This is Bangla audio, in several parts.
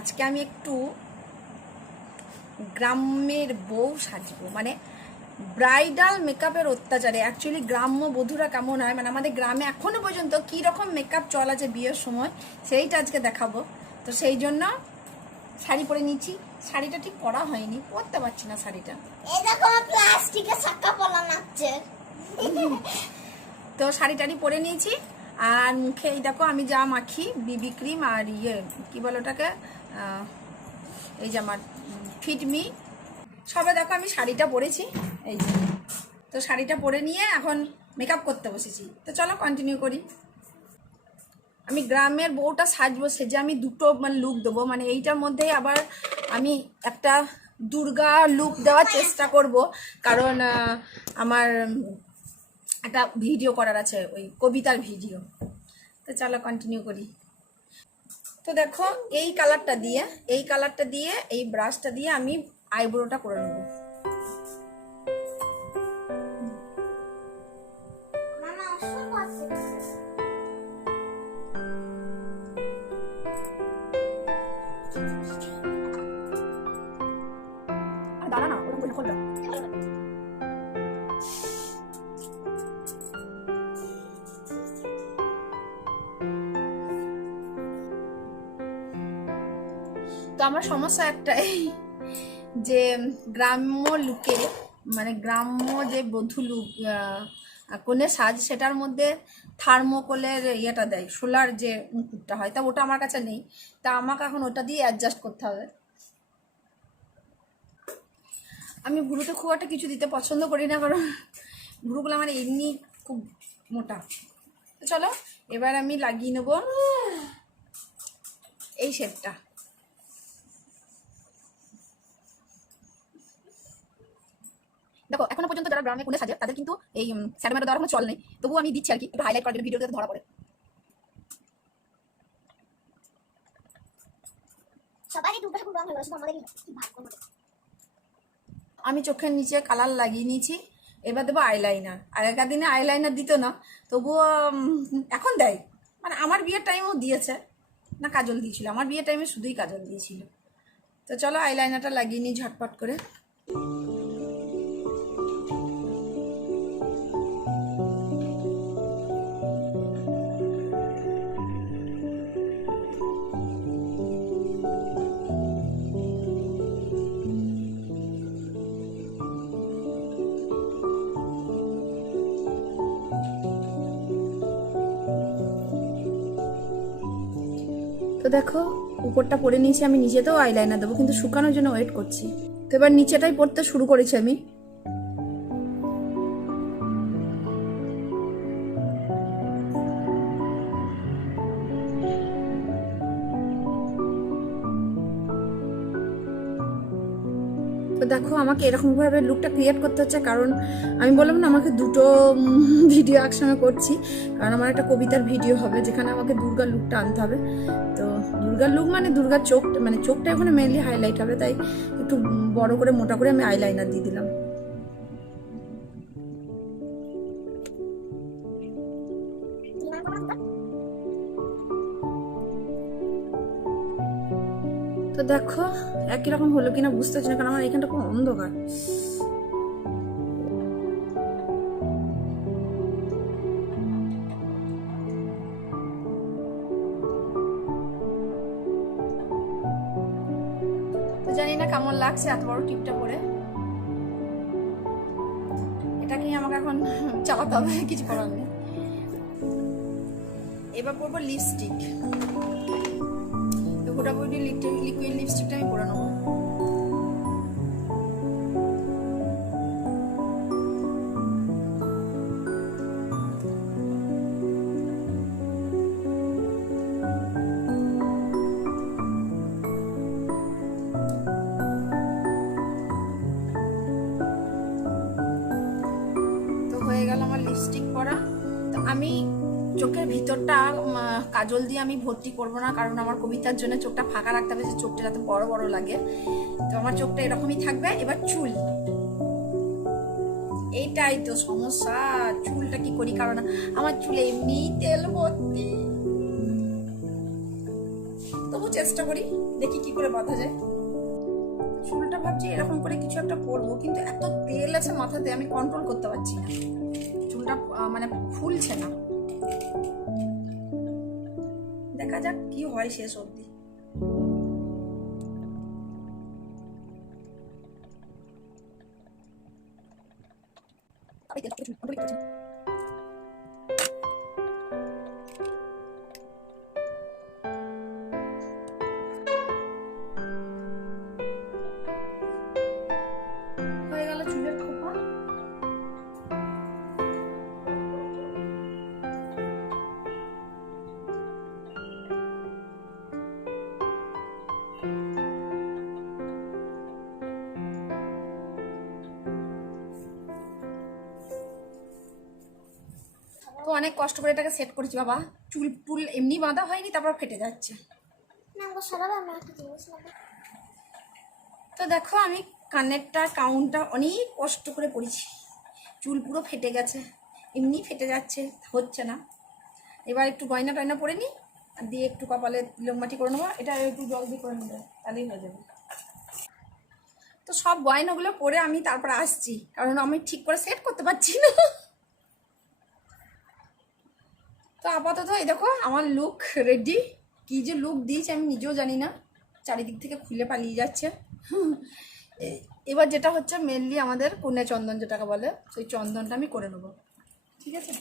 আজকে আমি একটু গ্রামের বউ সাজবো মানে ব্রাইডাল মেকআপের অত্যাচারে। অ্যাকচুয়ালি গ্রাম্য বধুরা কেমন হয় মানে আমাদের গ্রামে এখনও পর্যন্ত কী রকম মেকআপ চল আছে বিয়ের সময় সেইটা আজকে দেখাবো। তো সেই জন্য শাড়ি পরে নিচ্ছি। শাড়িটা ঠিক পরা হয়নি পরতে পারছি না শাড়িটা। দেখো প্লাস্টিকের চাকা পলা নাচছে। তো শাড়ি টাড়ি পরে নিয়েছি আর মুখে এই দেখো আমি যা মাখি বিবি ক্রিম আর ইয়ে কি বলো ওটাকে? এই যে আমার ফিটমি সবে দেখো আমি শাড়িটা পরেছি। এই যে, তো শাড়িটা পরে নিয়ে এখন মেকআপ করতে বসেছি। তো চলো কন্টিনিউ করি। আমি গ্রামের বউটা সাজবো সেজে আমি দুটো মানে লুক দেবো। মানে এইটার মধ্যে আবার আমি একটা দুর্গা লুক দেওয়ার চেষ্টা করব। কারণ আমার একটা ভিডিও করার আছে, ওই কবিতার ভিডিও তো চলো কন্টিনিউ করি। তো দেখো, এই কালারটা দিয়ে, এই কালারটা দিয়ে, এই ব্রাশটা দিয়ে আমি আইব্রোটা করে নেব। তো আমার সমস্যা একটাই যে গ্রাম্য লুকে মানে গ্রাম্য যে বধূ লুক কোনে সাজ, সেটার মধ্যে থার্মোকোলের ইয়েটা দেয়, সোলার যে মুকুটটা হয়, তা ওটা আমার কাছে নেই। তা আমাকে এখন ওটা দিয়ে অ্যাডজাস্ট করতে হবে। আমি ভুরুতে খুব একটা কিছু দিতে পছন্দ করি না, কারণ ভুরুগুলো আমার এমনি খুব মোটা। চলো, এবার আমি লাগিয়ে নেব এই শেপটা। দেখো এখনও পর্যন্ত যারা গ্রামে কোনে সাজে তাদের কিন্তু এই স্যাড ম্যাডো দেওয়ার কোনো চল নেই। তবুও আমি দিচ্ছি আর কি একটু হাইলাইট করার জন্য ভিডিওতে ধরা পড়ে। দুটো রং হলো শুধু আমি চোখের নিচে কালার লাগিয়ে নিয়েছি এবার দেবো আইলাইনার আগেকার দিনে আইলাইনার দিত না তবুও এখন দেয়। মানে আমার বিয়ের টাইমও দিয়েছে না কাজল দিয়েছিল আমার বিয়ের টাইমে শুধুই কাজল দিয়েছিল। তো চলো আইলাইনারটা লাগিয়ে নিই ঝটপট করে। তো দেখো, উপরটা পরে নিয়েছি আমি নিচেতেও আইলাইনার দেবো, কিন্তু শুকানোর জন্য ওয়েট করছি। তো এবার নিচেটাই পড়তে শুরু করেছি আমি। তো দেখো, আমাকে এরকমভাবে লুকটা ক্রিয়েট করতে হচ্ছে, কারণ আমি বললাম না, আমাকে দুটো ভিডিও একসঙ্গে করছি। কারণ আমার একটা কবিতার ভিডিও হবে, যেখানে আমাকে দুর্গার লুকটা আনতে হবে। তো দুর্গার লুক মানে দুর্গার চোখ মানে চোখটা ওখানে মেনলি হাইলাইট হবে, তাই একটু বড় করে মোটা করে আমি আইলাইনার দিয়ে দিলাম। তো দেখো, একই রকম হলো কিনা বুঝতে পারছি না, কারণ আমার এখানটা খুব অন্ধকার। তো জানি না কেমন লাগছে এত বড় টিপটা পরে এটাকে আমাকে এখন চালাতে হবে, কিছু করার নেই। এবার পরবো লিপস্টিক তো গোটাপুটি লিকুইড লিপস্টিকটা আমি পরে নেব। চোখের ভিতরটা কাজল দিয়ে আমি ভর্তি করব না, কারণ আমার কবিতার জন্য চোখটা ফাঁকা রাখতে হবে, যে চোখটা যাতে বড় বড় লাগে। তো আমার চোখটা এরকমই থাকবে। এবার চুল। এইটাই তো সমস্যা। চুলটা কি করি? কারণ আমার চুলে এমনি তেল ভর্তি। তবু চেষ্টা করি, দেখি কি করে বাঁধা যায়। চুলটা ভাবছি এরকম করে কিছু একটা করব, কিন্তু এত তেল আছে মাথাতে, আমি কন্ট্রোল করতে পারছি না। চুলটা মানে ফুলছে না। দেখা যাক কি হয় শেষ অবধি। তো অনেক কষ্ট করে এটাকে সেট করেছি বাবা। চুল টুল এমনি বাঁধা হয়নি তারপর ফেটে যাচ্ছে। তো দেখো আমি কানেরটা কাউন্টটা অনেক কষ্ট করে পড়েছি। চুল পুরো ফেটে গেছে এমনি ফেটে যাচ্ছে হচ্ছে না। এবার একটু গয়না টয়না পরে নিই। দিয়ে একটু কপালে লোকমাটি করে নেব। এটা একটু জল দিয়ে করে নেব তাহলেই হয়ে যাবে। তো সব গয়নাগুলো পরে আমি তারপর আসছি, কারণ আমি ঠিক করে সেট করতে পারছি না। তো আপাতত এই দেখো, আমার লুক রেডি কি যে লুক দিয়েছে আমি নিজেও জানি না। চারিদিক থেকে খুলে পালিয়ে যাচ্ছে। এবার যেটা হচ্ছে মেনলি আমাদের কন্যা চন্দন যেটাকে বলে, সেই চন্দনটা আমি করে নেব। ঠিক আছে?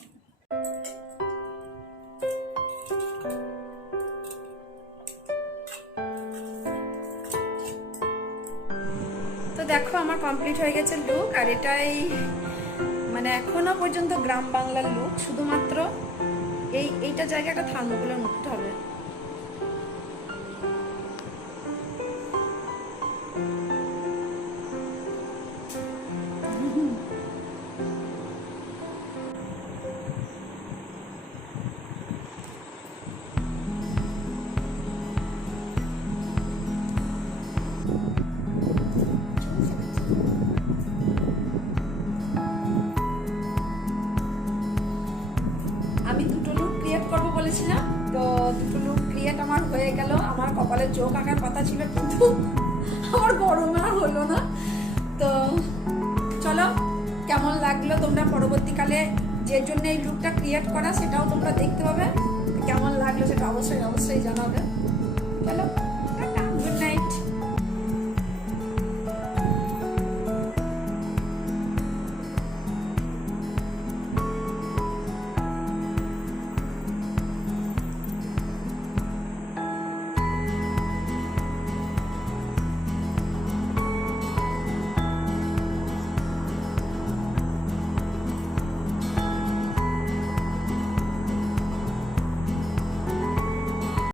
দেখো, আমার কমপ্লিট হয়ে গেছে লুক আর এটাই মানে এখনও পর্যন্ত গ্রাম বাংলার লুক শুধুমাত্র এই, এইটা জায়গাটা থার্মোকুলার মুখতে হবে। না তো দুটো লুক ক্রিয়েট আমার হয়ে গেল। আমার কপালে চোখ আঁকার কথা ছিল, কিন্তু আমার গরম আর হলো না। তো চলো, কেমন লাগল তোমরা পরবর্তীকালে যে জন্য এই লুকটা ক্রিয়েট করা সেটাও তোমরা দেখতে পাবে। কেমন লাগল সেটা অবশ্যই অবশ্যই জানাবে। চলো।